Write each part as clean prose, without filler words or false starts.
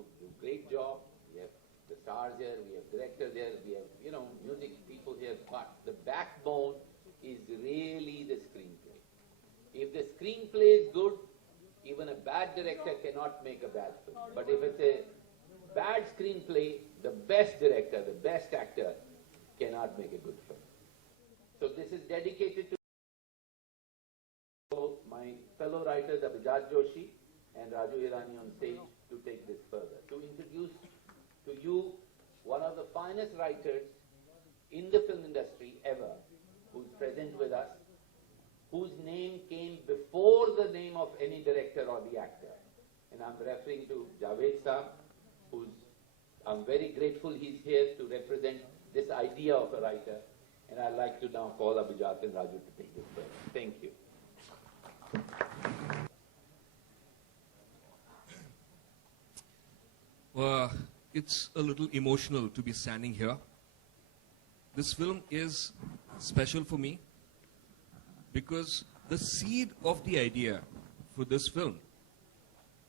who do great job. We have the stars here, we have directors here, we have, music people here, but the backbone is really the screenplay. If the screenplay is good, even a bad director cannot make a bad film. But if it's a bad screenplay, the best director, the best actor cannot make a good film. So this is dedicated to my fellow writers Abhijat Joshi and Raju Hirani on stage to take this further. To introduce to you one of the finest writers in the film industry ever, who's present with us, whose name came before the name of any director or the actor. And I'm referring to Javed Saab, I'm very grateful he's here to represent this idea of a writer. And I'd like to now call Abhijat and Raju to take this further. Thank you. Well, it's a little emotional to be standing here. This film is special for me because the seed of the idea for this film,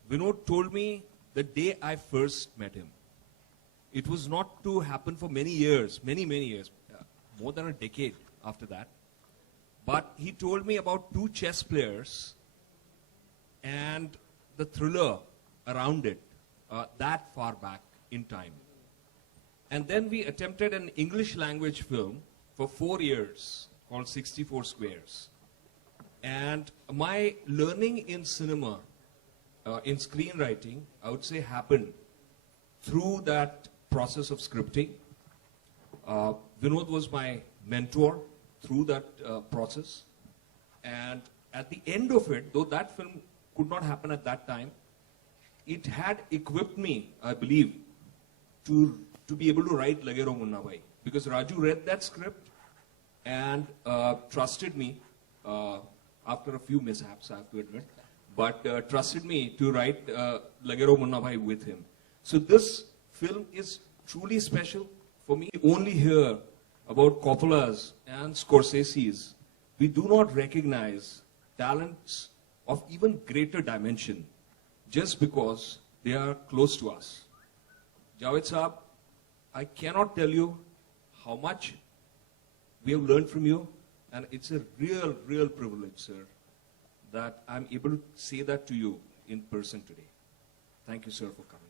Vinod told me the day I first met him. It was not to happen for many years, many years, more than a decade after that. But he told me about two chess players and the thriller around it, that far back in time. And then we attempted an English language film for 4 years called 64 Squares. And my learning in cinema, in screenwriting, I would say happened through that process of scripting. Vinod was my mentor through that process. And at the end of it, though that film could not happen at that time, it had equipped me, I believe, to be able to write Lagero Munna Bhai. Because Raju read that script and trusted me, after a few mishaps, I have to admit, but trusted me to write Lagero Munna Bhai with him. So this film is truly special for me. Only hear about Coppola's and Scorsese's. We do not recognize talents of even greater dimension just because they are close to us. Javed Saab, I cannot tell you how much we have learned from you, and it's a real privilege, sir, that I'm able to say that to you in person today. Thank you, sir, for coming.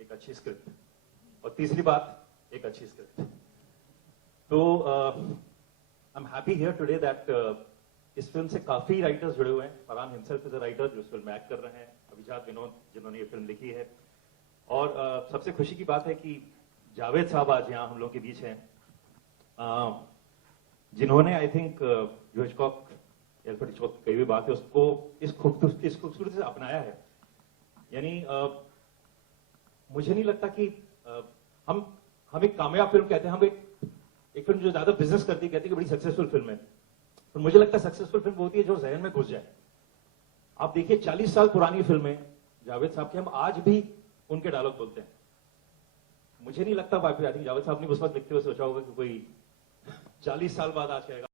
एक अच्छी script और तीसरी बात एक अच्छी script तो I am happy here today that इस film से काफी राइटर्स जुड़े हुए हैं Farhan himself is a writer जो इस फिल्म में एक्ट कर रहे हैं अभिजात विनोद जिन्होंने ये फिल्म लिखी है और सबसे खुशी की बात है कि जावेद साहब आज यहाँ हम लोग के बीच हैं जिन्होंने आई थिंक जो हिचकॉक एल्फ्रेड हिचकॉक की कही हुई बात है उसको इस खूबसूरती से अपनाया है यानी मुझे नहीं लगता कि हम एक कामयाब फिल्म कहते हैं हम एक फिल्म जो ज्यादा बिजनेस करती कहती है कि बड़ी सक्सेसफुल फिल्म है तो मुझे लगता है सक्सेसफुल फिल्म होती है जो जहन में घुस जाए आप देखिए 40 साल पुरानी फिल्में जावेद साहब की हम आज भी उनके डायलॉग बोलते हैं मुझे नहीं लगता आई थिंक जावेद साहब ने उस वक्त लिखते हुए सोचा होगा कि कोई 40 साल बाद आज कहेगा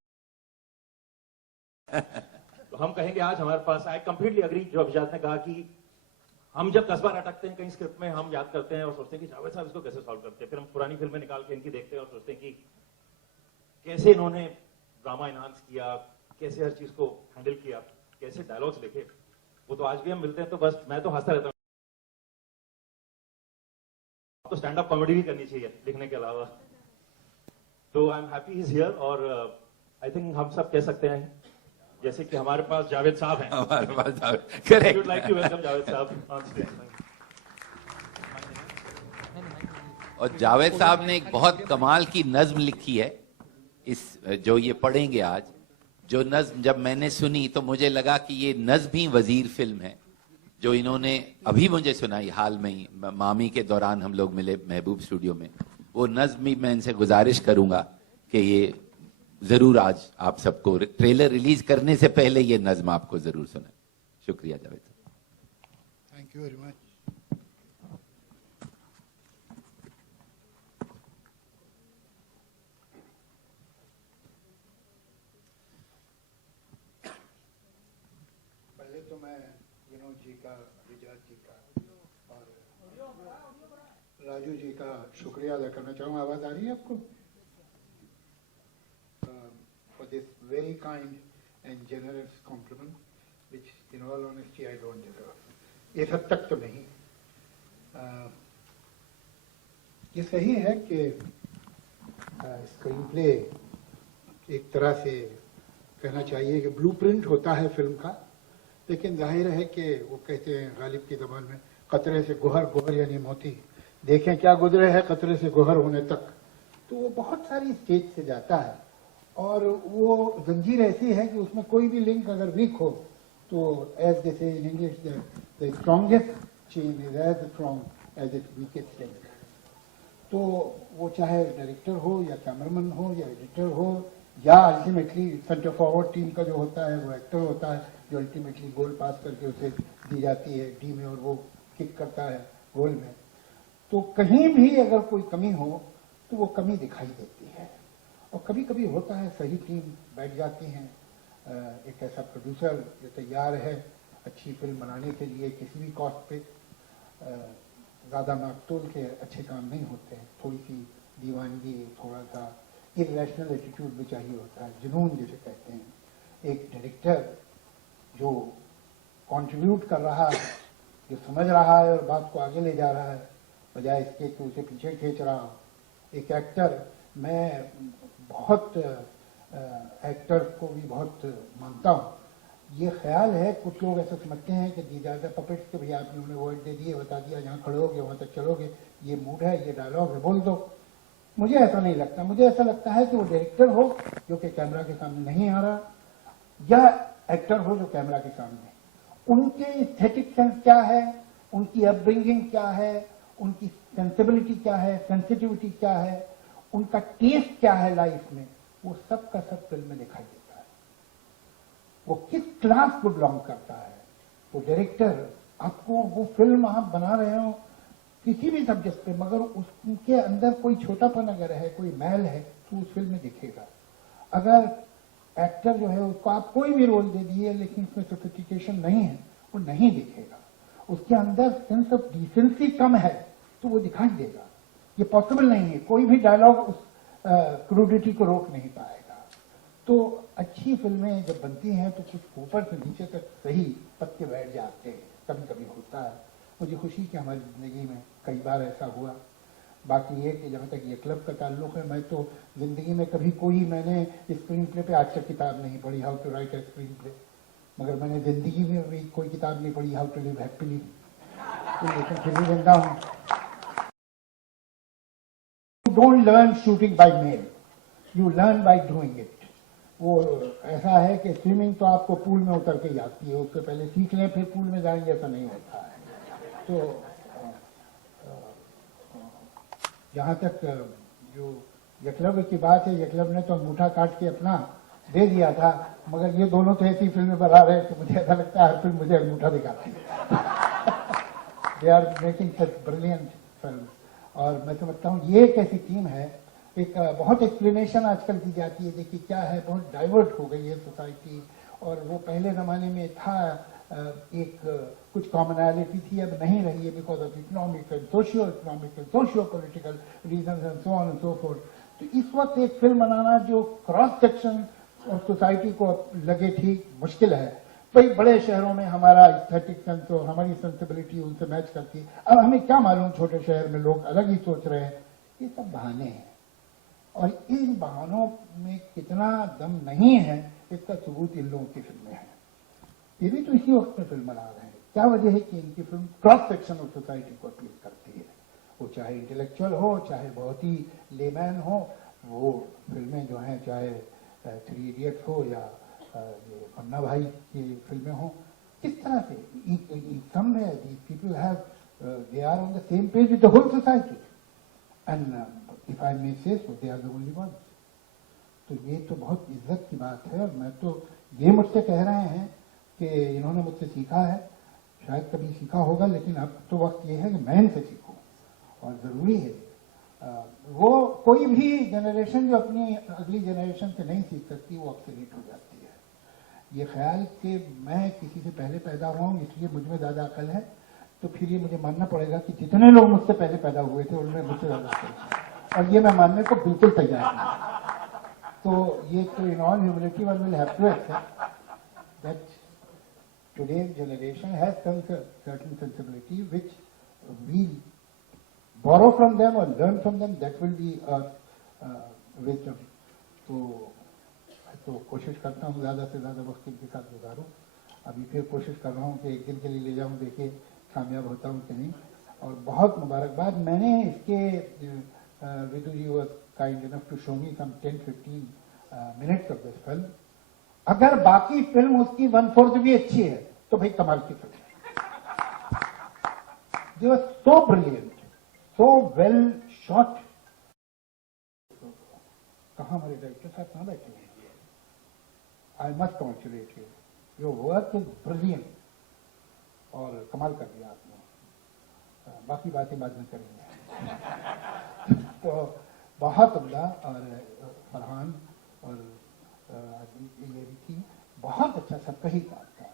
तो हम कहेंगे आज हमारे पास आई कंप्लीटली अग्री जो अभिजात ने कहा कि हम जब 10 बार अटकते हैं कहीं स्क्रिप्ट में हम याद करते हैं और सोचते हैं कि जावेद साहब इसको कैसे सॉल्व करते हैं फिर हम पुरानी फिल्में निकाल के इनकी देखते हैं और सोचते हैं कि कैसे इन्होंने ड्रामा एनहांस किया कैसे हर चीज को हैंडल किया कैसे डायलॉग्स लिखे वो तो आज भी हम मिलते हैं तो बस मैं तो हंसता रहता हूँ तो स्टैंड अप कॉमेडी भी करनी चाहिए लिखने के अलावा तो I am happy is here और आई थिंक हम सब कह सकते हैं जैसे कि हमारे पास जावेद साहब हैं हमारे पास Javed correct would like to welcome Javed साहब ऑन स्टेज और जावेद साहब ने एक बहुत कमाल की नज्म लिखी है इस जो ये पढ़ेंगे आज जो नज्म जब मैंने सुनी तो मुझे लगा कि ये नज्म ही वजीर फिल्म है जो इन्होंने अभी मुझे सुनाई हाल में ही मामी के दौरान हम लोग मिले महबूब स्टूडियो में वो नज्म ही मैं इनसे गुजारिश करूंगा कि ये जरूर आज आप सबको ट्रेलर रिलीज करने से पहले ये नज्म आपको जरूर सुना शुक्रिया जावेद साहब थैंक यू वेरी मच पहले तो मैं विनोद जी का अभिजात जी का राजू जी का शुक्रिया अदा करना चाहूँगा। आवाज़ आ रही है आपको? For this very kind and generous compliment, which in all honesty I don't deserve. इस हद तक तो नहीं। ये सही है कि स्क्रीन प्ले एक तरह से कहना चाहिए कि ब्लूप्रिंट होता है फिल्म का, लेकिन जाहिर है कि वो कहते हैं गालिब की ज़बान में, कतरे से गोहर, गोहर यानी मोती, देखें क्या गुजरे है कतरे से गोहर होने तक। तो वो बहुत सारी स्टेज से जाता है और वो जंजीर ऐसी है कि उसमें कोई भी लिंक अगर वीक हो तो as they say in English the strongest chain is as strong as its weakest link. तो वो चाहे डायरेक्टर हो या कैमरामैन हो या एडिटर हो या अल्टीमेटली सेंटर फॉरवर्ड टीम का जो होता है वो एक्टर होता है जो अल्टीमेटली गोल पास करके उसे दी जाती है डी में और वो किक करता है गोल में। तो कहीं भी अगर कोई कमी हो तो वो कमी दिखाई देती है। और कभी कभी होता है सही टीम बैठ जाती है, एक ऐसा प्रोड्यूसर जो तैयार है अच्छी फिल्म बनाने के लिए किसी भी कॉस्ट पे, ज़्यादा नाकतोल के अच्छे काम नहीं होते हैं, थोड़ी सी दीवानगी, थोड़ा सा इरेशनल एटीट्यूड भी चाहिए होता है, जुनून जिसे कहते हैं। एक डायरेक्टर जो कंट्रीब्यूट कर रहा है, जो समझ रहा है और बात को आगे ले जा रहा है, बजाय इसके कि उसे पीछे खींच रहा हो। एक एक्टर, मैं बहुत एक्टर को भी बहुत मानता हूँ। ये ख्याल है, कुछ लोग ऐसा समझते हैं कि दी ज़्यादा पपेट्स के भैया आपने उन्हें वर्ड दे दिए, बता दिया जहाँ खड़ोगे वहाँ तक चलोगे, ये मूड है, ये डायलॉग है, बोल दो। मुझे ऐसा नहीं लगता। मुझे ऐसा लगता है कि वो डायरेक्टर हो जो कि कैमरा के सामने नहीं आ रहा, या एक्टर हो जो कैमरा के सामने, उनके एस्थेटिक सेंस क्या है, उनकी अपब्रिंगिंग क्या है, उनकी सेंसिबिलिटी क्या है, सेंसिटिविटी क्या है, उनका टेस्ट क्या है लाइफ में, वो सब का सब फिल्म में दिखाई देता है। वो किस क्लास को बिलोंग करता है वो डायरेक्टर। आपको वो फिल्म आप बना रहे हो किसी भी सब्जेक्ट पे, मगर उसके अंदर कोई छोटापन अगर है, कोई मैल है, तो उस फिल्म में दिखेगा। अगर एक्टर जो है उसको आप कोई भी रोल दे दिए लेकिन उसमें सोफिस्टिकेशन नहीं है, वो नहीं दिखेगा। उसके अंदर सेंस ऑफ डिसेंसी कम है तो वो दिखाई देगा। ये पॉसिबल नहीं है, कोई भी डायलॉग उस क्रूडिटी को रोक नहीं पाएगा। तो अच्छी फिल्में जब बनती हैं तो कुछ ऊपर से नीचे तक सही पत्ते बैठ जाते हैं, कभी कभी होता है। मुझे खुशी कि हमारी जिंदगी में कई बार ऐसा हुआ। बाकी ये कि जहाँ तक ये क्लब का ताल्लुक है, मैं तो जिंदगी में कभी कोई मैंने स्क्रीन प्ले पे आज तक किताब नहीं पढ़ी, how to write a screenplay, मगर मैंने जिंदगी में भी कोई किताब नहीं पढ़ी, हाउ टू लिव हैप्पीली। लेकिन फिर भी जिंदा हूँ। Don't learn shooting by mail, you learn by doing it. वो ऐसा है कि स्विमिंग तो आपको पूल में उतर के ही आती है, उससे पहले सीख लें फिर पूल में जाएंगे, ऐसा नहीं होता है। तो जहाँ तक जो यकलब की बात है, यकलब ने तो अंगूठा काट के अपना दे दिया था, मगर ये दोनों तो ऐसी फिल्में बना रहे तो मुझे ऐसा लगता है हर फिल्म मुझे अंगूठा दिखाती है। They are making such brilliant film. और मैं समझता हूँ ये एक ऐसी टीम है, एक बहुत एक्सप्लेनेशन आजकल की जाती है, देखिए क्या है, बहुत डाइवर्ट हो गई है सोसाइटी। और वो पहले ज़माने में था, एक कुछ कॉमनैलिटी थी, अब नहीं रही है, because of economic and socio political reason and so on and so forth. तो इस वक्त एक फिल्म बनाना जो क्रॉस सेक्शन और सोसाइटी को लगे ठीक मुश्किल है। कई बड़े शहरों में हमारा एस्थेटिक सेंस और हमारी सेंसिबिलिटी उनसे मैच करती है। अब हमें क्या मालूम, छोटे शहर में लोग अलग ही सोच रहे हैं। ये सब बहाने हैं, और इन बहानों में कितना दम नहीं है इसका सबूत इन लोगों की फिल्में हैं। ये भी तो इसी वक्त में फिल्म बना रहे हैं। क्या वजह है कि इनकी film cross section of society को अपील करती है, वो चाहे इंटेलेक्चुअल हो, चाहे बहुत ही लेमैन हो। वो फिल्में जो हैं, चाहे 3 इडियट्स हो या ये पन्ना भाई की फिल्में हो, किस तरह से people have they are on the same page with the whole society, and if I may say so they are the only ones. तो ये तो बहुत इज्जत की बात है। और मैं तो ये मुझसे कह रहे हैं कि इन्होंने मुझसे सीखा है, शायद कभी सीखा होगा, लेकिन अब तो वक्त ये है कि मैं इनसे सीखूं। और ज़रूरी है, वो कोई भी जनरेशन जो अपनी अगली जनरेशन से नहीं सीख सकती वो ऑब्सोलीट हो जाती है। ये ख्याल कि मैं किसी से पहले पैदा हुआ हूँ इसलिए मुझ में ज़्यादा अकल है, तो फिर ये मुझे मानना पड़ेगा कि जितने लोग मुझसे पहले पैदा हुए थे उनमें मुझसे ज्यादा अच्छा, और ये मैं मानने को बिल्कुल तैयार हूं। तो ये तो in all humility one will have to accept that today's generation has some certain sensibility which we borrow from them or learn from them. That will be our wisdom. तो कोशिश करता हूँ ज़्यादा से ज़्यादा वक्त इनके साथ गुजारूँ। अभी फिर कोशिश कर रहा हूँ कि एक दिन के लिए ले जाऊँ, देखिए कामयाब होता हूँ कि नहीं। और बहुत मुबारकबाद। मैंने इसके Vidhu ji was kind enough to show me some 10-15 minutes of this film. अगर बाकी फिल्म उसकी 1/4 भी अच्छी है तो भाई कमाल की फिल्म है। They were so brilliant, so well shot. कहाँ हमारे डायरेक्टर साहब कहाँ बैठे हैं? I must congratulate you, your work is brilliant और कमाल कर दिया आपने। बाकी बातें बाद में करेंगे। तो बहुत उम्दा। और फरहान और ये भी थी, बहुत अच्छा सबका ही काम था।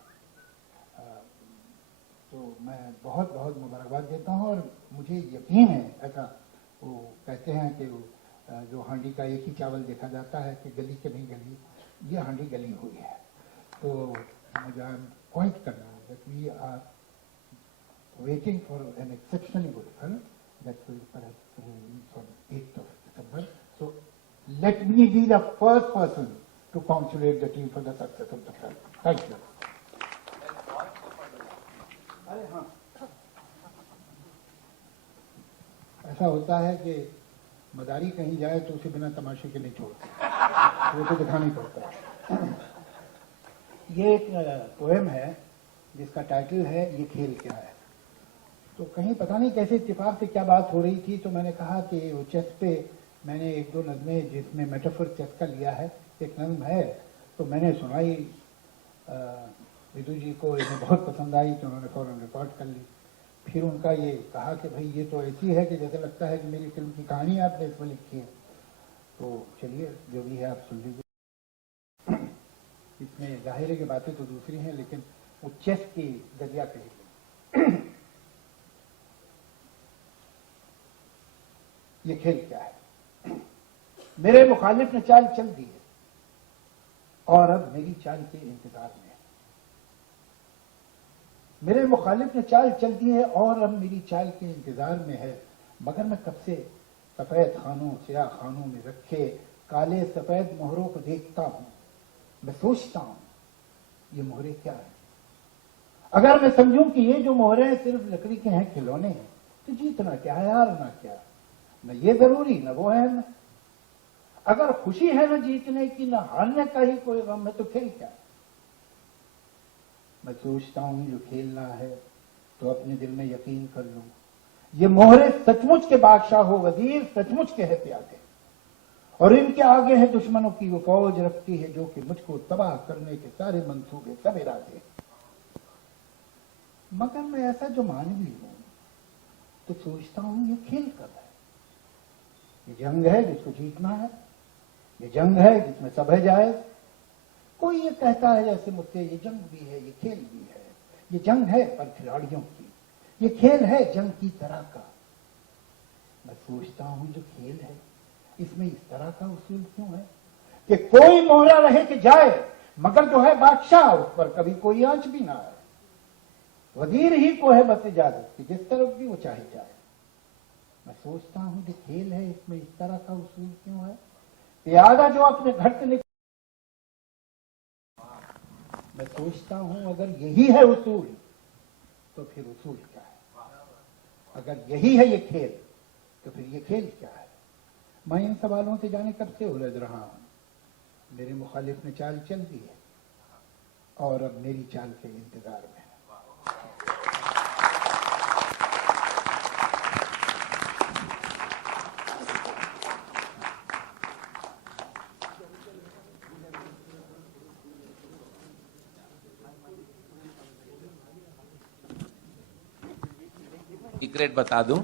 तो मैं बहुत बहुत मुबारकबाद देता हूँ और मुझे यकीन है, ऐसा वो कहते हैं कि जो हांडी का एक ही चावल देखा जाता है कि गली के नहीं गली, ये हांडी गली हुई है। तो मुझे पॉइंट करना है that we are waiting for an exceptionally good film that will perhaps release on 8th of December. So let me be the first person to congratulate the team for the success of the film. Thank you. अरे हाँ, ऐसा होता है कि मदारी कहीं जाए तो उसे बिना तमाशे के नहीं छोड़ते, वो तो दिखाना ही पड़ता है। ये एक पोएम है जिसका टाइटल है ये खेल क्या है। तो कहीं पता नहीं कैसे इत्तेफाक से क्या बात हो रही थी, तो मैंने कहा कि वो चेस पे मैंने 1-2 नज़में जिसमें मेटाफर चेस का लिया है, एक नज़म है, तो मैंने सुनाई विदु जी को, इन्हें बहुत पसंद आई तो उन्होंने फौरन रिकॉर्ड कर ली। फिर उनका ये कहा कि भाई ये तो ऐसी है कि जैसे लगता है कि मेरी फिल्म की कहानी आपने इसमें लिखी है। तो चलिए जो भी है आप सुन लीजिए। इसमें जाहिर है कि बातें तो दूसरी हैं, लेकिन वो चेस की जरिया कही। ये खेल क्या है? मेरे मुखालिफ ने चाल चल दी है और अब मेरी चाल के इंतजार में है। मेरे मुखालिफ ने चाल चल दी है और अब मेरी चाल के इंतजार में है। मगर मैं कब से सफेद खानों स्याह खानों में रखे काले सफेद मोहरों को देखता हूं। मैं सोचता हूं ये मोहरे क्या है। अगर मैं समझूं कि ये जो मोहरे सिर्फ लकड़ी के हैं, खिलौने हैं, तो जीतना क्या है हारना क्या, न ये जरूरी न वो है। अगर खुशी है न जीतने की न हारने का ही कोई गम है, तो खेल क्या है। मैं सोचता हूं जो खेलना है तो अपने दिल में यकीन कर लूं। ये मोहरे सचमुच के बादशाह हो वजीर, सचमुच के है प्यादे, और इनके आगे है दुश्मनों की वो फौज रखती है जो कि मुझको तबाह करने के सारे मंसूबे सब इरादे। मगर मैं ऐसा जो मानवी हूं तो सोचता हूं ये खेल कर है। ये जंग है जिसको जीतना है, ये जंग है जिसमें सब है जायज। कोई ये कहता है जैसे मुझसे ये जंग भी है ये खेल भी है। ये जंग है पर खिलाड़ियों की, ये खेल है जंग की तरह का। मैं सोचता हूं जो खेल है इसमें इस तरह का उसूल क्यों है कि कोई मोहरा रहे कि जाए, मगर जो है बादशाह उस पर कभी कोई आंच भी ना आए। वजीर ही को है बस इजाजत कि जिस तरफ भी वो चाहे जाए। मैं सोचता हूं जो खेल है इसमें इस तरह का उसूल क्यों है। प्यादा जो अपने घर से मैं सोचता हूं अगर यही है उसूल तो फिर उसूल क्या है। अगर यही है ये खेल तो फिर ये खेल क्या है। मैं इन सवालों से जाने कब से उलझ रहा हूं। मेरे मुखालिफ ने चाल चल दी है और अब मेरी चाल के इंतजार में है। सीक्रेट बता दूं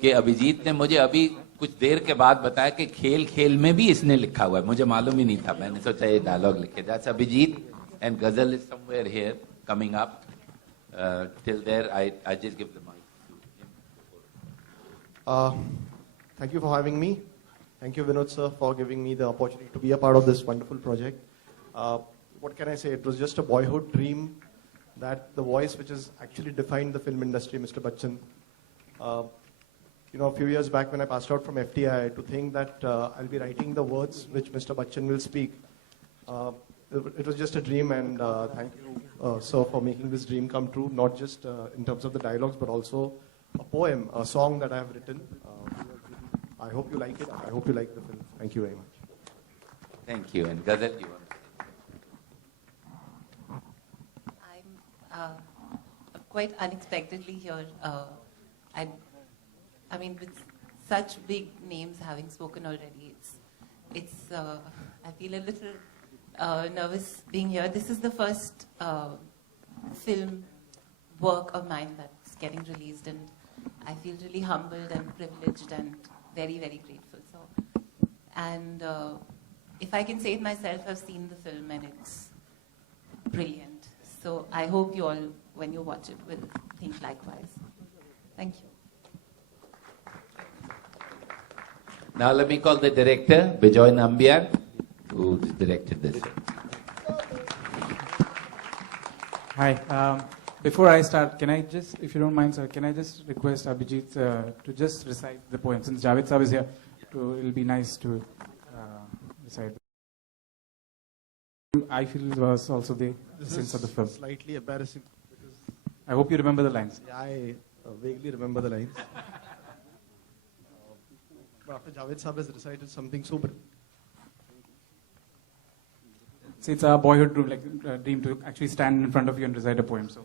कि अभिजीत ने मुझे अभी कुछ देर के बाद बताया कि खेल खेल में भी इसने लिखा हुआ है। मुझे मालूम ही नहीं था, मैंने सोचा ये डायलॉग लिखे। दैट्स अभिजीत एंड गजल is somewhere here coming up. Till there, I just give the mic to him. Thank you for having me. Thank you, Vinod sir, for giving me the opportunity to be a part of this wonderful project. What can I say? It was just a boyhood dream that the voice which has actually defined the film industry, Mr. Bachchan. A few years back when I passed out from FTI, to think that I'll be writing the words which Mr. Bachchan will speak, it was just a dream, and thank you, sir, for making this dream come true, not just in terms of the dialogues, but also a poem, a song that I have written. I hope you like it. I hope you like the film. Thank you very much. Thank you. And Ghazal, you want to say? I'm quite unexpectedly here. I mean, with such big names having spoken already, I feel a little nervous being here. This is the first film work of mine that's getting released, and I feel really humbled and privileged and very, very grateful. And if I can say it myself, I've seen the film and it's brilliant. So I hope you all, when you watch it, will think likewise. Thank you. Now let me call the director, Bijoy Nambiar, who directed this. Hi. Before I start, can I just, if you don't mind, sir, can I just request Abhijit to just recite the poem? Since Javed Saab is here, it'll be nice to recite. I feel it was also the sense of the film. Slightly embarrassing because I hope you remember the lines. I vaguely remember the lines. But after Javed Saab has recited something super. See, it's our boyhood dream to actually stand in front of you and recite a poem. So.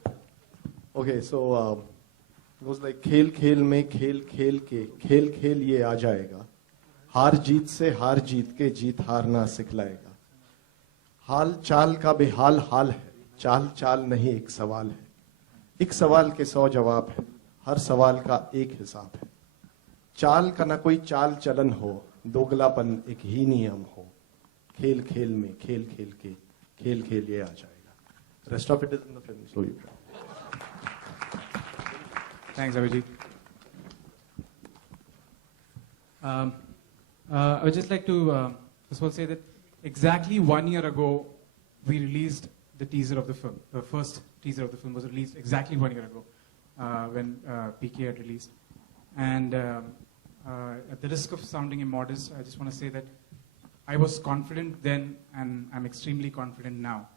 Okay, so it was like खेल खेल में खेल खेल के खेल खेल ये आ जाएगा, हार जीत से हार जीत के जीत हारना सिखलाएगा, हाल चाल का बेहाल हाल है, चाल चाल नहीं एक सवाल है, एक सवाल के 100 जवाब है, हर सवाल का एक हिसाब है, चाल का ना कोई चाल चलन हो, दोगलापन एक ही नियम हो, खेल खेल में खेल खेल के खेल खेल ये आ जाएगा. Rest of it is in the film, so you can. Thanks, Abhijit. I would just like to first of all say that exactly 1 year ago, we released the teaser of the film. The first teaser of the film was released exactly 1 year ago when PK had released. And at the risk of sounding immodest, I just want to say that I was confident then, and I'm extremely confident now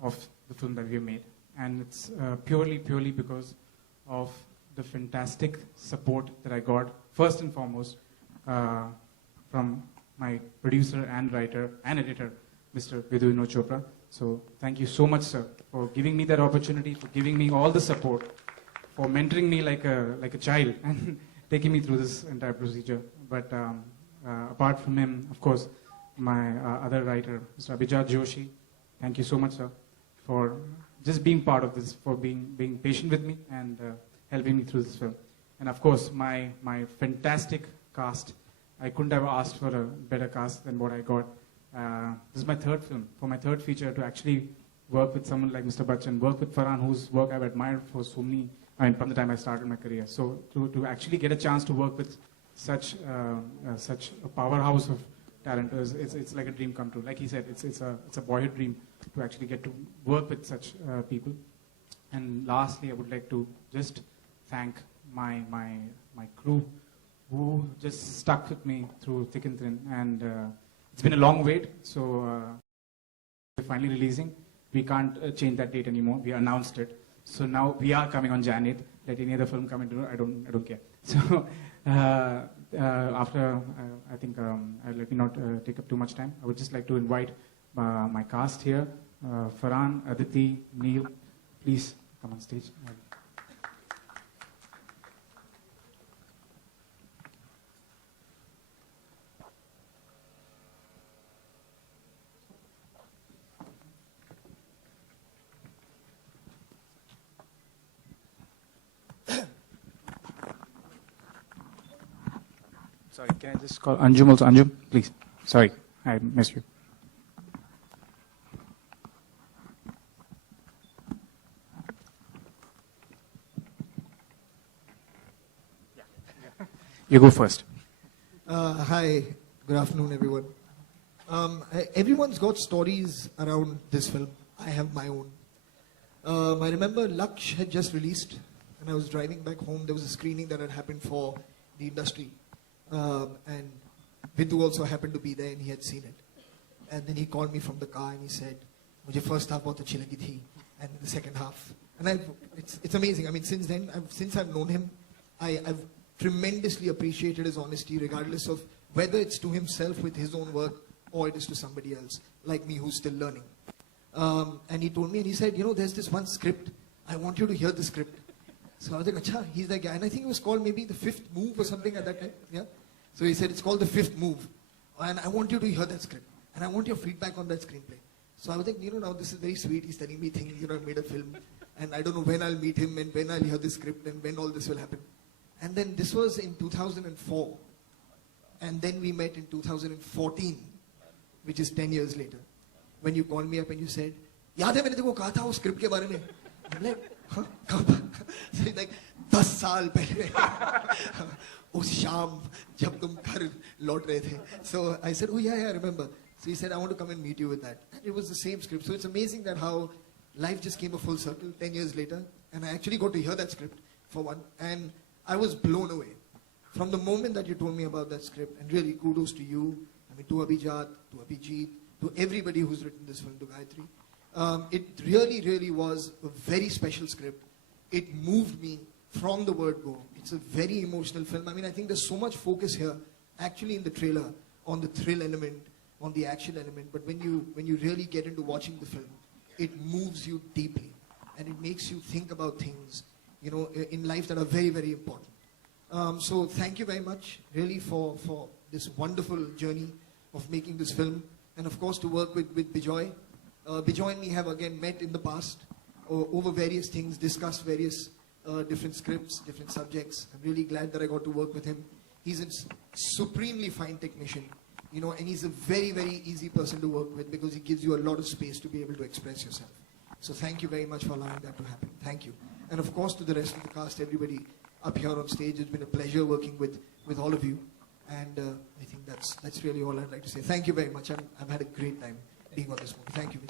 of the film that we have made. And it's purely because of the fantastic support that I got, first and foremost, from my producer and writer and editor, Mr. Vidhu Vinod Chopra. So thank you so much, sir, for giving me that opportunity, for giving me all the support, for mentoring me like a child and taking me through this entire procedure. But apart from him, of course, my other writer, Mr. Abhijat Joshi, thank you so much, sir, for just being part of this, for being patient with me and helping me through this film. And of course, my fantastic cast. I couldn't have asked for a better cast than what I got. This is my third film. For my third feature, to actually work with someone like Mr. Bachchan, work with Farhan, whose work I've admired for so many, from the time I started my career. So to actually get a chance to work with such a powerhouse of talent, it's like a dream come true. Like he said, it's a boyhood dream to actually get to work with such people. And lastly, I would like to just thank my crew who just stuck with me through thick and thin. And it's been a long wait, so we're finally releasing. We can't change that date anymore. We announced it. So now we are coming on Jan 8th. Let any other film come into it, I don't care. So after, I think, let me not take up too much time. I would just like to invite my cast here, Farhan, Aditi, Neil, please come on stage. Sorry, can I just call Anjum also? Anjum, please. Sorry, I missed you. You go first. Hi, good afternoon, everyone. Everyone's got stories around this film. I have my own. I remember Laksh had just released, and I was driving back home. There was a screening that had happened for the industry, and Vidhu also happened to be there, and he had seen it. And then he called me from the car, and he said, "Mujhe first half bahut achhi lagi thi, and the second half." And it's amazing. I mean, since then, since I've known him, I've tremendously appreciated his honesty, regardless of whether it's to himself with his own work or it is to somebody else, like me, who's still learning. And he told me, and he said, there's this one script. I want you to hear the script. So I was like, acha, he's that guy. And I think it was called maybe The Fifth Move or something at that time. Yeah. So he said, it's called The Fifth Move. And I want you to hear that script. And I want your feedback on that screenplay. So I was like, now this is very sweet. He's telling me things, I've made a film. And I don't know when I'll meet him and when I'll hear the script and when all this will happen. And then this was in 2004. And then we met in 2014, which is 10 years later. When you called me up and you said, याद है मैंने तेको कहा था उस script के बारे में? I'm like, huh? कब? So he's like, 10 साल पहले उस शाम जब तुम घर लौट रहे थे. So I said, oh yeah, I remember. So he said, I want to come and meet you with that. And it was the same script. So it's amazing that how life just came a full circle 10 years later. And I actually got to hear that script for one. And I was blown away. From the moment that you told me about that script, and really kudos to you, I mean, to Abhijat, to Abhijit, to everybody who's written this film, to Gayatri. It really, really was a very special script. It moved me from the word go. It's a very emotional film. I mean, I think there's so much focus here, actually in the trailer, on the thrill element, on the action element. But when you really get into watching the film, it moves you deeply. And it makes you think about things, in life that are very, very important. So thank you very much, really, for this wonderful journey of making this film. And of course, to work with Bijoy. Bijoy and me have again met in the past over various things, discussed various different scripts, different subjects. I'm really glad that I got to work with him. He's a supremely fine technician, and he's a very, very easy person to work with because he gives you a lot of space to be able to express yourself. So thank you very much for allowing that to happen. Thank you. And of course, to the rest of the cast, everybody up here on stage, it's been a pleasure working with all of you. And I think that's really all I'd like to say. Thank you very much. I've had a great time being on this movie. Thank you.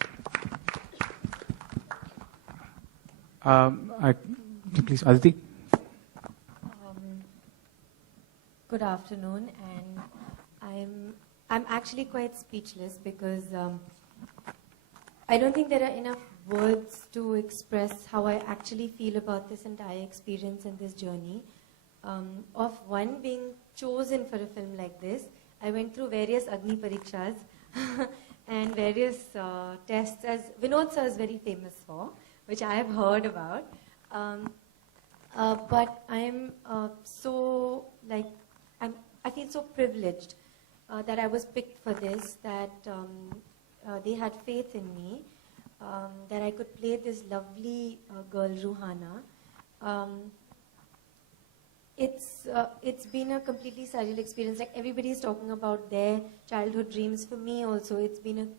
Please, Aditi. Good afternoon, and I'm actually quite speechless because I don't think there are enough words to express how I actually feel about this entire experience and this journey. Of one being chosen for a film like this, I went through various Agni Parikshas and various tests, as Vinod sir is very famous for, which I have heard about. But I'm I feel so privileged that I was picked for this, that they had faith in me, that I could play this lovely girl, Ruhana. It's been a completely surreal experience. Like everybody is talking about their childhood dreams. For me also, it's been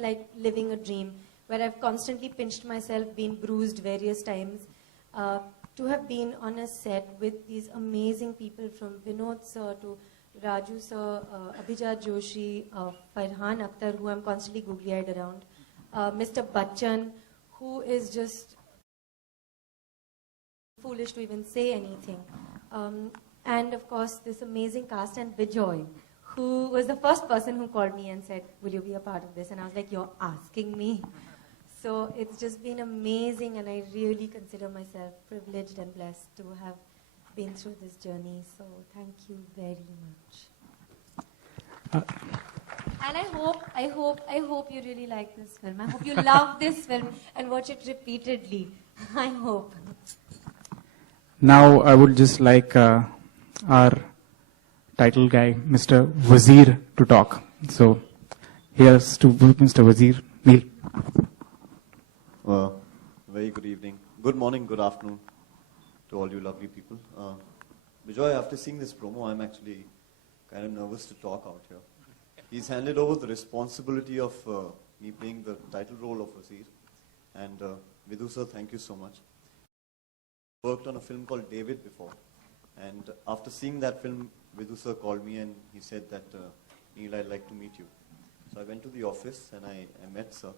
like living a dream where I've constantly pinched myself, been bruised various times. To have been on a set with these amazing people, from Vinod sir to Raju sir, Abhijat Joshi, Farhan Akhtar, who I'm constantly googly-eyed around, Mr. Bachchan, who is just foolish to even say anything. And of course, this amazing cast, and Bijoy, who was the first person who called me and said, will you be a part of this? And I was like, you're asking me? So it's just been amazing, and I really consider myself privileged and blessed to have been through this journey. So thank you very much. And I hope you really like this film. I hope you love this film and watch it repeatedly. I hope. Now I would just like our title guy, Mr. Wazir, to talk. So here's to Mr. Wazir. Neil. Very good evening. Good morning, good afternoon to all you lovely people. Bijoy, after seeing this promo, I'm actually kind of nervous to talk out here. He's handed over the responsibility of me playing the title role of Wazir. And Vidhu sir, thank you so much. Worked on a film called David before, And after seeing that film, Vidhu sir called me and he said that, Neil, I'd like to meet you. So I went to the office and I met sir.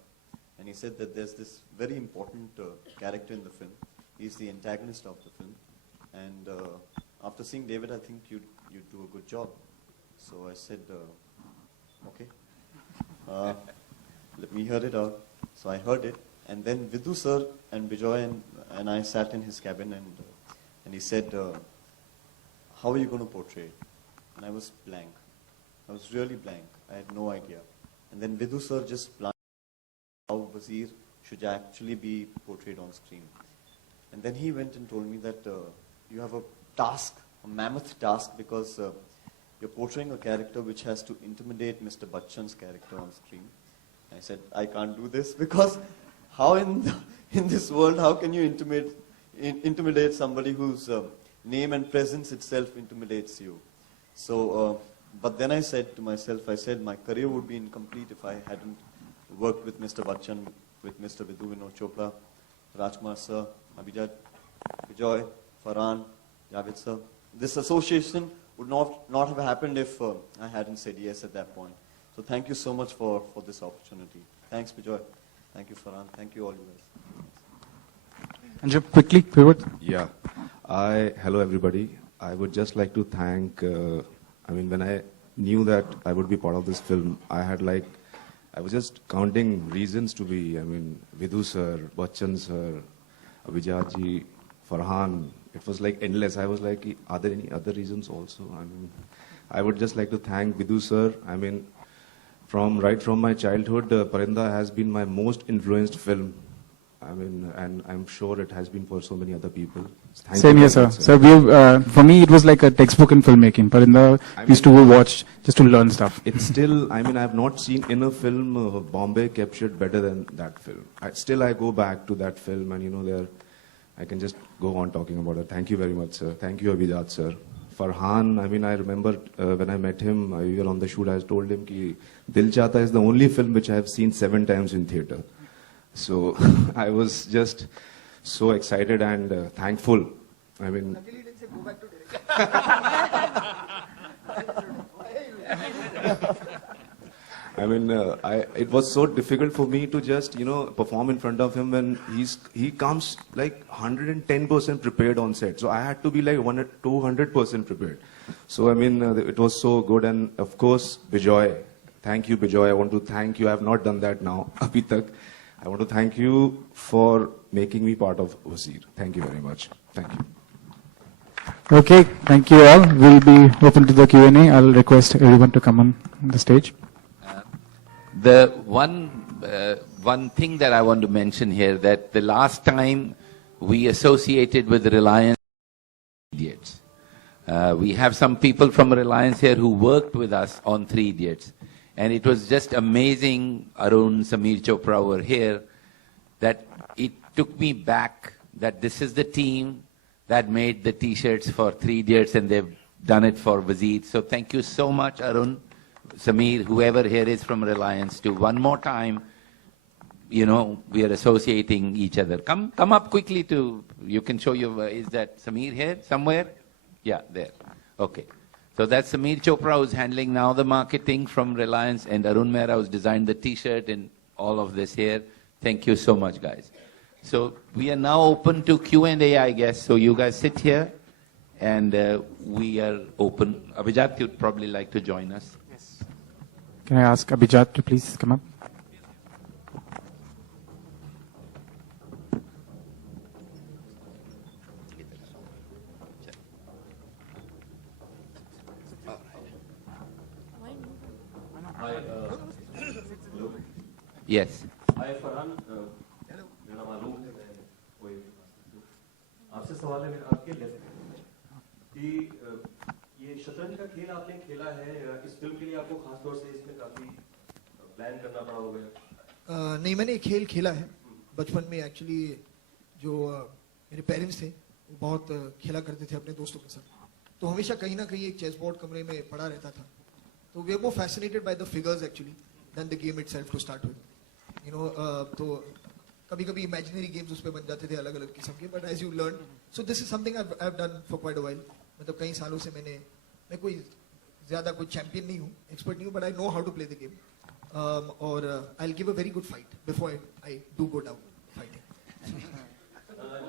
And he said that there's this very important character in the film. He's the antagonist of the film. And after seeing David, I think you'd do a good job. So I said, okay. Let me hear it out. So I heard it. And then Vidhu sir and Bijoy and I sat in his cabin and he said, how are you going to portray it? And I was blank. I was really blank. I had no idea. And then Vidhu sir just planned how Wazir should actually be portrayed on screen. And then he went and told me that you have a task, a mammoth task, because you're portraying a character which has to intimidate Mr. Bachchan's character on screen. I said, I can't do this because how in this world, how can you intimidate somebody whose name and presence itself intimidates you? So, but then I said to myself, my career would be incomplete if I hadn't worked with Mr. Bachchan, with Mr. Vidhu Vinod Chopra, Rajkumar sir, Abhijat, Bijoy, Farhan, Javed sir. This association would not have happened if I hadn't said yes at that point. So thank you so much for this opportunity. Thanks Bijoy. Thank you Farhan. Thank you all you guys. And just quickly, pivot. Yeah. Hello everybody. I would just like to thank, when I knew that I would be part of this film, I was just counting reasons to be, Vidhu sir, Bachchan sir, Abhijat ji, Farhan. It was like endless. I was like, are there any other reasons also? I would just like to thank Vidhu sir. Right from my childhood, Parinda has been my most influenced film. And I'm sure it has been for so many other people. Same here, sir. Sir, for me, it was like a textbook in filmmaking. Parinda used to watch just to learn stuff. It's still, I have not seen in a film Bombay captured better than that film. I go back to that film and I can just go on talking about it. Thank you very much, sir. Thank you, Abhijat, sir. Farhan, I remember when I met him, we were on the shoot, I told him that Dil Chahta is the only film which I have seen 7 times in theatre. So I was just so excited and thankful. It was so difficult for me to just, perform in front of him when he comes like 110% prepared on set. So I had to be like 200% prepared. So, it was so good. And of course, Bijoy. Thank you, Bijoy. I want to thank you. I have not done that now, abhi tak. I want to thank you for making me part of Wazir. Thank you very much. Thank you. Okay, thank you all. We'll be open to the Q&A. I'll request everyone to come on the stage. The one thing that I want to mention here, that the last time we associated with Reliance Idiots, we have some people from Reliance here who worked with us on Three Idiots. And it was just amazing, Arun, Samir Chopra were here, that it took me back that this is the team that made the t-shirts for Three Idiots and they've done it for Wazir. So thank you so much, Arun, Samir, whoever here is from Reliance, to one more time, we are associating each other. Come up quickly you can show you, is that Samir here somewhere? Yeah, there. Okay. So that's Samir Chopra who's handling now the marketing from Reliance, and Arun Mehra who's designed the t-shirt and all of this here. Thank you so much, guys. So we are now open to Q&A, I guess. So you guys sit here and we are open. Abhijat, you'd probably like to join us. Yes. Can I ask Abhijat to please come up? Yes. Hi Farhan, मेरा मालूम है मैं कोई आपसे सवाल है मेरा आपके लेफ्ट कि ये शतरंज का खेल आपने खेला है इस फिल्म के लिए आपको खास तौर से इसमें काफी प्लान करना पड़ा होगा? नहीं, मैंने ये खेल खेला है बचपन में। एक्चुअली जो मेरे पेरेंट्स थे वो बहुत खेला करते थे अपने दोस्तों के साथ, तो हमेशा कहीं ना कहीं एक चेस बोर्ड कमरे में पड़ा रहता था। तो we are more fascinated by the figures actually than the game itself to start with. तो कभी कभी इमेजिनरी गेम्स उस पे बन जाते थे अलग अलग किस्म के, but as you learn, so this is something I have done for quite a while. मतलब कई सालों से मैं कोई ज़्यादा कोई चैंपियन नहीं हूँ, एक्सपर्ट नहीं हूँ, but I know how to play the game, और I will give a very good fight before I do go down fighting.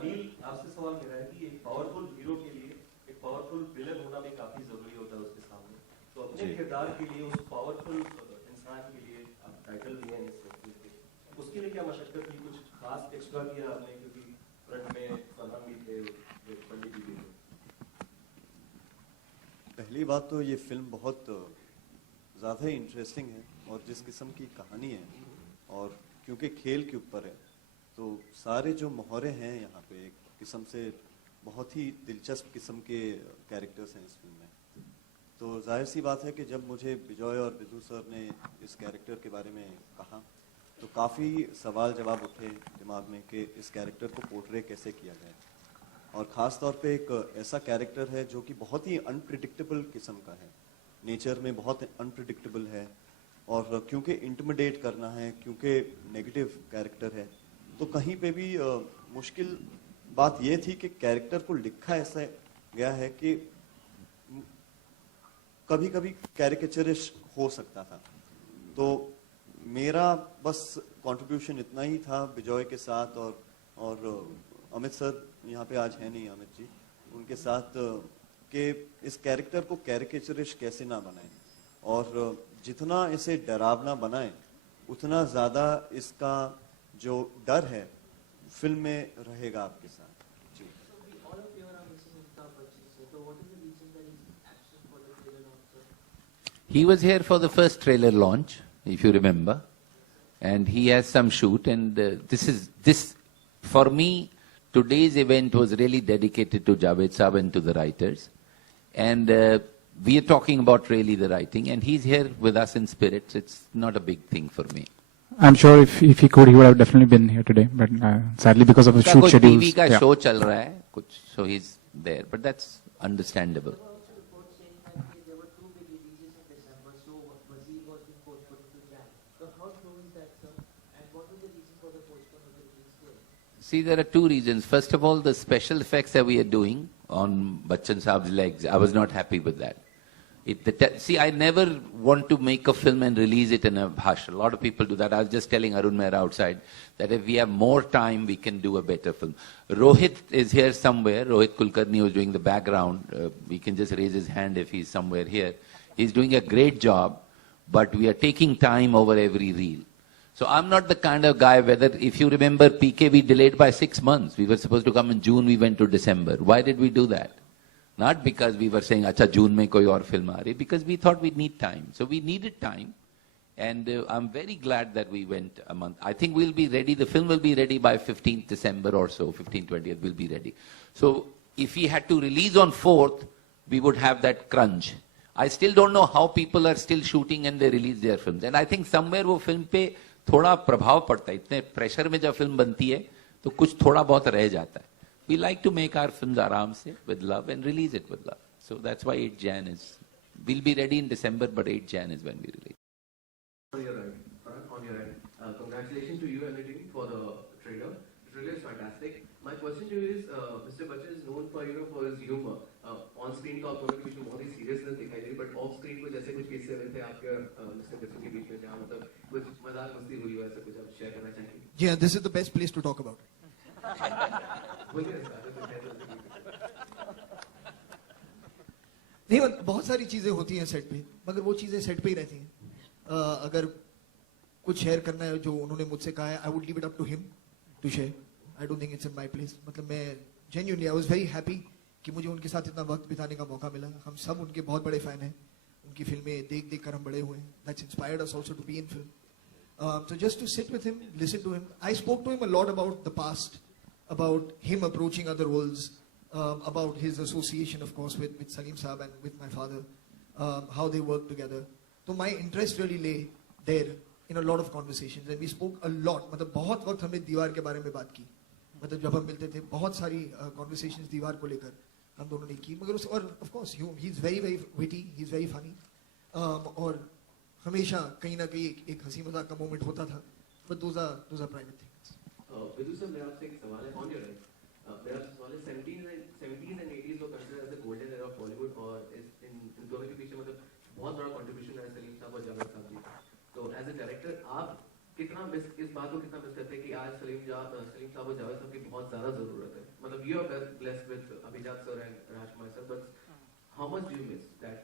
Neel, आपसे सवाल मेरा है कि एक पावरफुल हीरो के लिए एक पावरफुल विलन होना भी काफी जरूरी होता है उसके सामने, तो अपने किरदार के लिए उस पावरफुल इंसान के लिए आप टाइटल दिए हैं इस फिल्म के, उसके लिए क्या मशक्कत की, कुछ खास एक्स्ट्रा किया आपने, क्योंकि फ्रंट में फरहान भी थे, पंडित जी भी थे? पहली बात तो ये फिल्म बहुत ज़्यादा ही इंटरेस्टिंग है, और जिस किस्म की कहानी है और क्योंकि खेल के ऊपर है, तो सारे जो मोहरे हैं यहाँ पे एक किस्म से बहुत ही दिलचस्प किस्म के कैरेक्टर्स हैं इस फिल्म में। तो जाहिर सी बात है कि जब मुझे बिजॉय और विदु सर ने इस कैरेक्टर के बारे में कहा तो काफ़ी सवाल जवाब उठे दिमाग में कि इस कैरेक्टर को पोर्ट्रे कैसे किया जाए, और ख़ास तौर पे एक ऐसा कैरेक्टर है जो कि बहुत ही अनप्रिडिक्टेबल किस्म का है, नेचर में बहुत अनप्रिडिक्टेबल है, और क्योंकि इंटिमिडेट करना है, क्योंकि नेगेटिव कैरेक्टर है, तो कहीं पे भी मुश्किल बात ये थी कि कैरेक्टर को लिखा ऐसा गया है कि कभी कभी कैरिकेचरिश हो सकता था। तो मेरा बस कंट्रीब्यूशन इतना ही था बिजॉय के साथ, और अमित सर यहाँ पे आज है नहीं, अमित जी, उनके साथ, कि इस कैरेक्टर को कैरिकेचरिश कैसे ना बनाएं, और जितना इसे डरावना बनाएं उतना ज़्यादा इसका जो डर है फिल्म में रहेगा आपके साथ। जी। He was here for the first trailer launch, if you remember, and he has some shoot, and this for me today's event was really dedicated to Javed Saab and to the writers, and we are talking about really the writing, and he's here with us in spirit. It's not a big thing for me. I'm sure if he could, he would have definitely been here today, but sadly because of the shoot schedules. TV का show चल रहा है कुछ, so he's there, but that's understandable. See, there are two reasons. First of all, the special effects that we are doing on Bachchan Saab's legs, I was not happy with that. See, I never want to make a film and release it in a bhash. A lot of people do that. I was just telling Arun Mehra outside that if we have more time, we can do a better film. Rohit is here somewhere. Rohit Kulkarni was doing the background. We can just raise his hand if he's somewhere here. He's doing a great job, but we are taking time over every reel. So I'm not the kind of guy, whether, if you remember, PK, we delayed by 6 months. We were supposed to come in June, we went to December. Why did we do that? Not because we were saying, acha, June mein koi aur film aa rahi, because we thought we'd need time. So we needed time. And I'm very glad that we went a month. I think we'll be ready. The film will be ready by 15th December or so, 15th, 20th, we'll be ready. So if we had to release on 4th, we would have that crunch. I still don't know how people are still shooting and they release their films. And I think somewhere वो film पे थोड़ा प्रभाव पड़ता है. इतने pressure में जब film बनती है, तो कुछ थोड़ा बहुत रह जाता है. We like to make our films आराम से, with love, and release it with love. So that's why 8 Jan is, we'll be ready in December, but 8 Jan is when we release. On your right, on your right. Congratulations to you and the team for the trailer. It really is fantastic. My question to you is, Mr. Bachchan is known for, for his humor. On screen तो आप दोनों के बीच में बहुत ही seriousness दिखाई दे रही, but off screen को जैसे कुछ केसेस हुए थे आपके Mr. Bachchan के बीच में, जहाँ मतलब कुछ मजाक मस्ती हुई हो, ऐसा कुछ आप शेयर करना चाहेंगे? Yeah, this is the best place to talk about. नहीं, बहुत सारी चीजें होती हैं सेट पे, मगर वो चीजें सेट पे ही रहती हैं. अगर कुछ शेयर करना है जो उन्होंने मुझसे कहा है, I would leave it up to him to share. I don't think it's in my place. मतलब मैं genuinely I was very happy कि मुझे उनके साथ इतना वक्त बिताने का मौका मिला. हम सब उनके बहुत बड़े फैन हैं. उनकी फिल्में देख देख कर हम बड़े हुए हैं. That's inspired us also to be in film. So just to sit with him, listen to him. I spoke to him a lot about the past, about him approaching other roles, about his association, of course, with Salim Saab and with my father, how they work together. So my interest really lay there in a lot of conversations, and we spoke a lot. मतलब बहुत वक्त हमने दीवार के बारे में बात की. मतलब जब हम मिलते थे, बहुत सारी conversations दीवार को लेकर हम दोनों ने की. मगर और of course, he's very very witty, he's very funny, और हमेशा कहीं ना कहीं एक हंसी मजाक का मोमेंट होता था. But those are private things. Vidhu sir, मेरा आपसे एक सवाल है. On your right, मेरा सवाल है 70s and 80s को consider as the golden era of Bollywood और इन दोनों के पीछे मतलब बहुत बड़ा contribution है सलीम साहब और जावेद साहब जी। तो as a director आप कितना इस बात को कितना मिस करते हैं कि आज सलीम साहब और जावेद साहब की बहुत ज़्यादा ज़रूरत है। मतलब you are blessed with Abhijat sir and Rajkumar sir, but how much do you miss that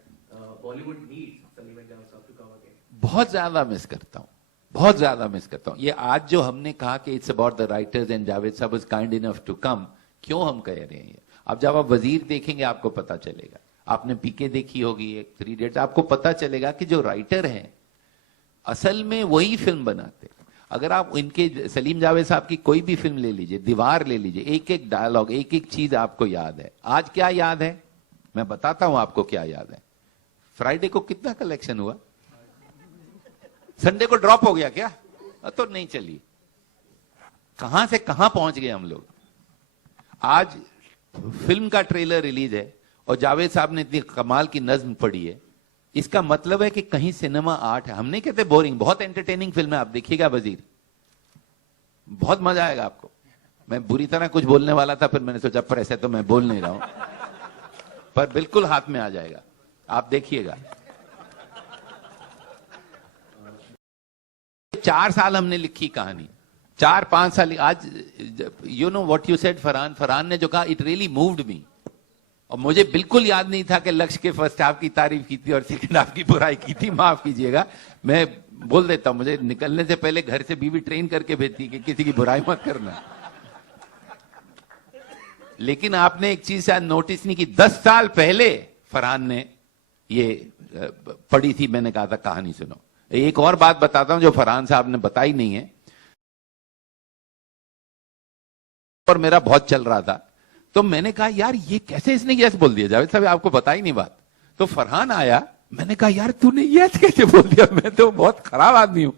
Bollywood needs Salim and Javed साहब to come again? बहुत ज्यादा मिस करता हूँ, बहुत ज्यादा मिस करता हूँ। ये आज जो हमने कहा कि it's about the writers and Javed साहब is kind enough to come, क्यों हम कह रहे हैं? अब जब आप वजीर देखेंगे आपको पता चलेगा, आपने पीके देखी होगी, एक 3 इडियट्स, आपको पता चलेगा कि जो राइटर हैं असल में वही फिल्म बनाते। अगर आप इनके सलीम जावेद साहब की कोई भी फिल्म ले लीजिए, दीवार ले लीजिए, एक एक डायलॉग, एक एक चीज आपको याद है। आज क्या याद है मैं बताता हूं आपको क्या याद है। फ्राइडे को कितना कलेक्शन हुआ? संडे को ड्रॉप हो गया क्या? तो नहीं चली। कहां से कहां पहुंच गए हम लोग। आज फिल्म का ट्रेलर रिलीज है और जावेद साहब ने इतनी कमाल की नज्म पढ़ी है, इसका मतलब है कि कहीं सिनेमा आर्ट है। हम नहीं कहते बोरिंग, बहुत एंटरटेनिंग फिल्म है, आप देखिएगा वजीर, बहुत मजा आएगा आपको। मैं बुरी तरह कुछ बोलने वाला था, फिर मैंने सोचा पर ऐसे तो मैं बोल नहीं रहा हूं, पर बिल्कुल हाथ में आ जाएगा, आप देखिएगा। 4 साल हमने लिखी कहानी, 4-5 साल। आज you know what you said Farhan ने जो कहा, इट रियली मूव्ड मी। और मुझे बिल्कुल याद नहीं था कि लक्ष्य के फर्स्ट हाफ की तारीफ की थी और सेकंड हाफ की बुराई की थी, माफ कीजिएगा। मैं बोल देता हूं, मुझे निकलने से पहले घर से बीवी ट्रेन करके भेजती कि किसी की बुराई मत करना। लेकिन आपने एक चीज शायद नोटिस नहीं की, 10 साल पहले फरहान ने ये पढ़ी थी, मैंने कहा था कहानी सुनो। एक और बात बताता हूं जो फरहान साहब ने बताई नहीं है, और मेरा बहुत चल रहा था, तो मैंने कहा यार ये कैसे इसने यस बोल दिया, जावेद साहब आपको पता ही नहीं बात। तो फरहान आया, मैंने कहा यार तूने यस कैसे बोल दिया, मैं तो बहुत खराब आदमी हूं।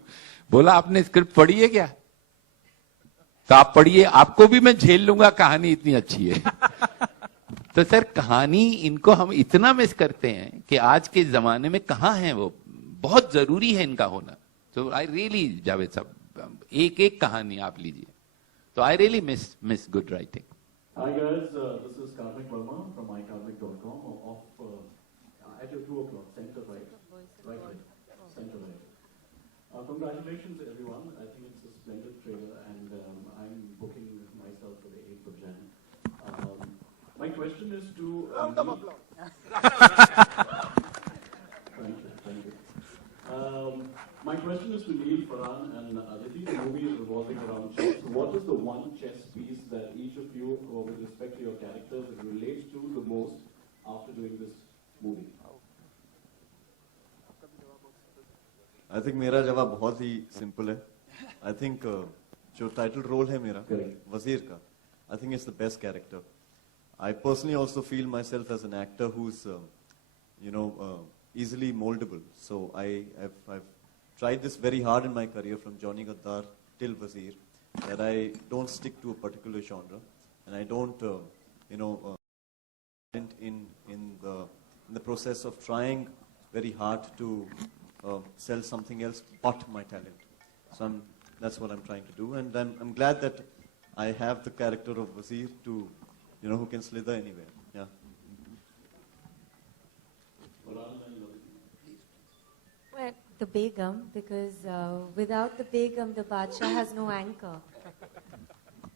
बोला आपने स्क्रिप्ट पढ़ी है क्या? तो आप पढ़िए, आपको भी मैं झेल लूंगा, कहानी इतनी अच्छी है। तो सर कहानी, इनको हम इतना मिस करते हैं कि आज के जमाने में कहां है वो, बहुत जरूरी है इनका होना। तो आई रियली, जावेद साहब एक एक कहानी आप लीजिए, तो I really miss good writing. Hi guys, this is Karthik Verma from mykarthik.com at your 2 o'clock, center right, center right. Congratulations everyone, I think it's a splendid trailer and I'm booking myself for the 8th of Jan. My question is to... Thank you. My question is to Neil, Farhan and Aditi. The movie is revolving around chess. So what is the one chess piece that each of you, with respect to your characters, relates to the most after doing this movie? I think मेरा जवाब बहुत ही simple है। I think जो title role है मेरा वजीर का, I think it's the best character. I personally also feel myself as an actor who's, easily moldable. So I've tried this very hard in my career from Johnny Gaddar till Wazir, that I don't stick to a particular genre, and I don't, in the process of trying very hard to sell something else but my talent. So that's what I'm trying to do, and I'm glad that I have the character of Wazir to, who can slither anywhere. Yeah. Well, the Begum, because without the Begum, the Badshah has no anchor.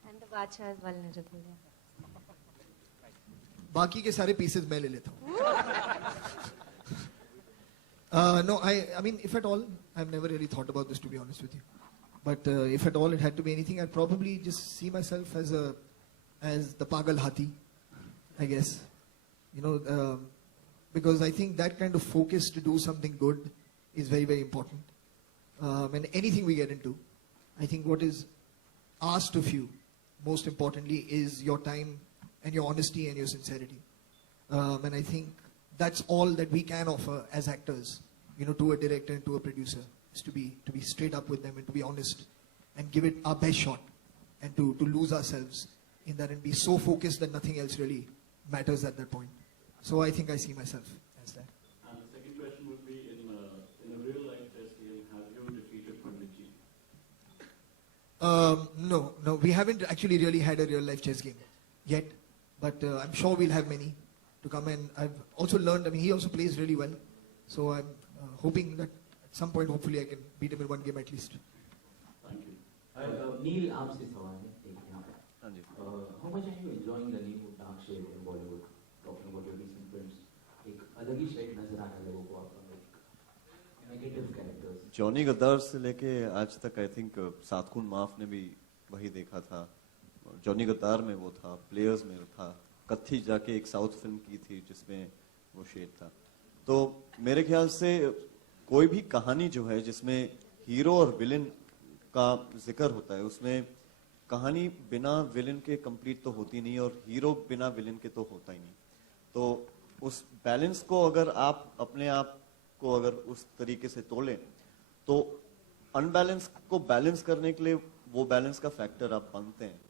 And the Badshah is vulnerable. बाकी के सारे pieces मैं ले लेता हूँ. No, I mean, if at all, I've never really thought about this, to be honest with you. But if at all it had to be anything, I'd probably just see myself as the Pagal Hathi, I guess. Because I think that kind of focus to do something good is very, very important. And anything we get into, I think what is asked of you, most importantly, is your time and your honesty and your sincerity. And I think that's all that we can offer as actors, to a director and to a producer, is to be straight up with them and to be honest and give it our best shot, and to lose ourselves in that and be so focused that nothing else really matters at that point. So I think I see myself as that. And the second question would be, in a real life chess game, have you defeated Panditji? No, we haven't actually really had a real life chess game. yet, but I'm sure we'll have many to come. And I've also learned, I mean, he also plays really well. So I'm hoping that at some point, hopefully, I can beat him in one game at least. Thank you. नील आपसे सवाल है एक यहाँ पे. हाँ जी. How much are you enjoying the new dark shade in Bollywood? Talking about your recent films, एक अलग ही shade नजर आने लोगों को आपका negative characters. जॉनी गद्दार से लेके आज तक आई थिंक सात खून माफ ने भी वही देखा था. जॉनी गद्दार में वो था, प्लेयर्स में था, कत्थी जाके एक साउथ फिल्म की थी जिसमें वो शेड था. तो मेरे ख्याल से कोई भी कहानी जो है जिसमें हीरो और विलेन का जिक्र होता है, उसमें कहानी बिना विलेन के कंप्लीट तो होती नहीं और हीरो बिना विलेन के तो होता ही नहीं. तो उस बैलेंस को अगर आप अपने आप को अगर उस तरीके से तोलें तो अनबैलेंस को बैलेंस करने के लिए वो बैलेंस का फैक्टर आप बनते हैं.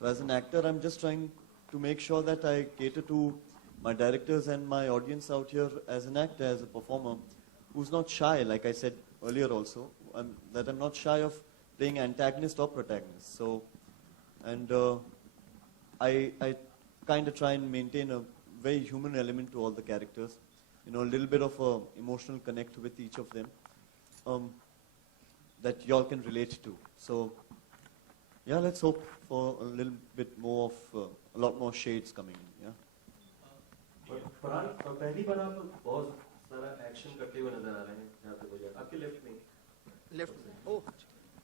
तो as an actor I am just trying to make sure that I cater to my directors and my audience out here as an actor, as a performer, who's not shy, like I said earlier also, that I'm not shy of playing antagonist or protagonist. So, and I kind of try and maintain a very human element to all the characters, you know, a little bit of a emotional connect with each of them, that y'all can relate to. So, yeah, let's hope for a little bit more of, a lot more shades coming in, yeah. Farhan, पहली बार आप बहुत सारा action करते हुए नजर आ रहे हैं यहाँ पे मुझे आपके लेफ्ट में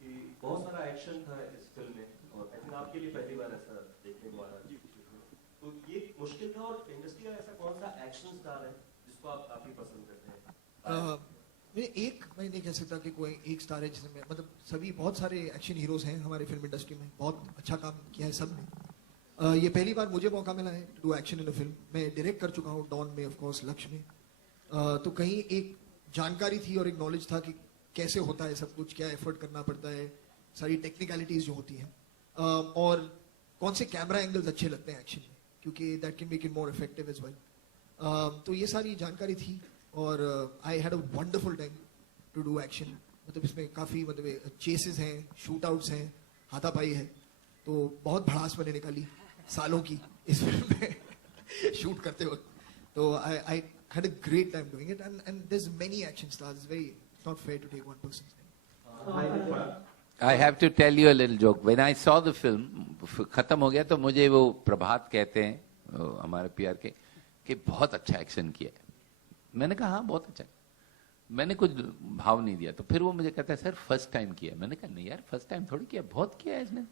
कि बहुत सारा एक्शन था इस फिल्म में और आई थिंक आपके लिए पहली बार ऐसा देखने को आ रहा है. तो ये मुश्किल था और इंडस्ट्री का ऐसा कौन सा एक्शन स्टार है जिसको आप काफी पसंद करते हैं? मैं नहीं कह सकता कि कोई एक स्टार है जिसमें, मतलब सभी बहुत सारे एक्शन हीरोज हैं हमारे फिल्म इंडस्ट्री में, बहुत अच्छा काम किया है सब ने. ये पहली बार मुझे मौका मिला है to do action in a film. मैं डायरेक्ट कर चुका हूँ डॉन में, ऑफ कोर्स लक्ष्य में. तो कहीं एक जानकारी थी और एक नॉलेज था कि कैसे होता है सब कुछ, क्या एफर्ट करना पड़ता है, सारी टेक्निकलिटीज जो होती हैं, और कौन से कैमरा एंगल्स अच्छे लगते हैं एक्शन में, क्योंकि that can make it more effective as well. तो ये सारी जानकारी थी और I had a wonderful time to do action. मतलब इसमें काफ़ी मतलब चेसेस हैं, शूट आउट्स हैं, हाथापाई है. तो बहुत भड़ास मैंने निकाली सालों की इस फिल्म में शूट करते वक्त. तो आई had a great time doing it, and there's many action stars. It's not fair to take one person's name. I have to tell you a little joke. When I saw the film, खत्म हो गया तो मुझे वो प्रभात कहते हैं हमारे PR के कि बहुत अच्छा एक्शन किया है. मैंने कहा हाँ बहुत अच्छा. मैंने कुछ भाव नहीं दिया. तो फिर वो मुझे कहता है सर फर्स्ट टाइम किया. मैंने कहा नहीं यार फर्स्ट टाइम थोड़ी किया, बहुत किया है इसने.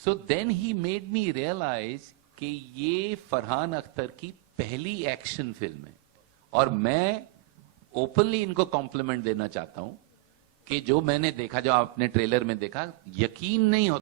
So then he made me realize कि ये फरहान अख्तर की पहली एक्शन फिल्म है और मैं ओपनली इनको कॉम्प्लीमेंट देना चाहता हूं कि जो मैंने देखा, जो आपने ट्रेलर में देखा, यकीन नहीं होता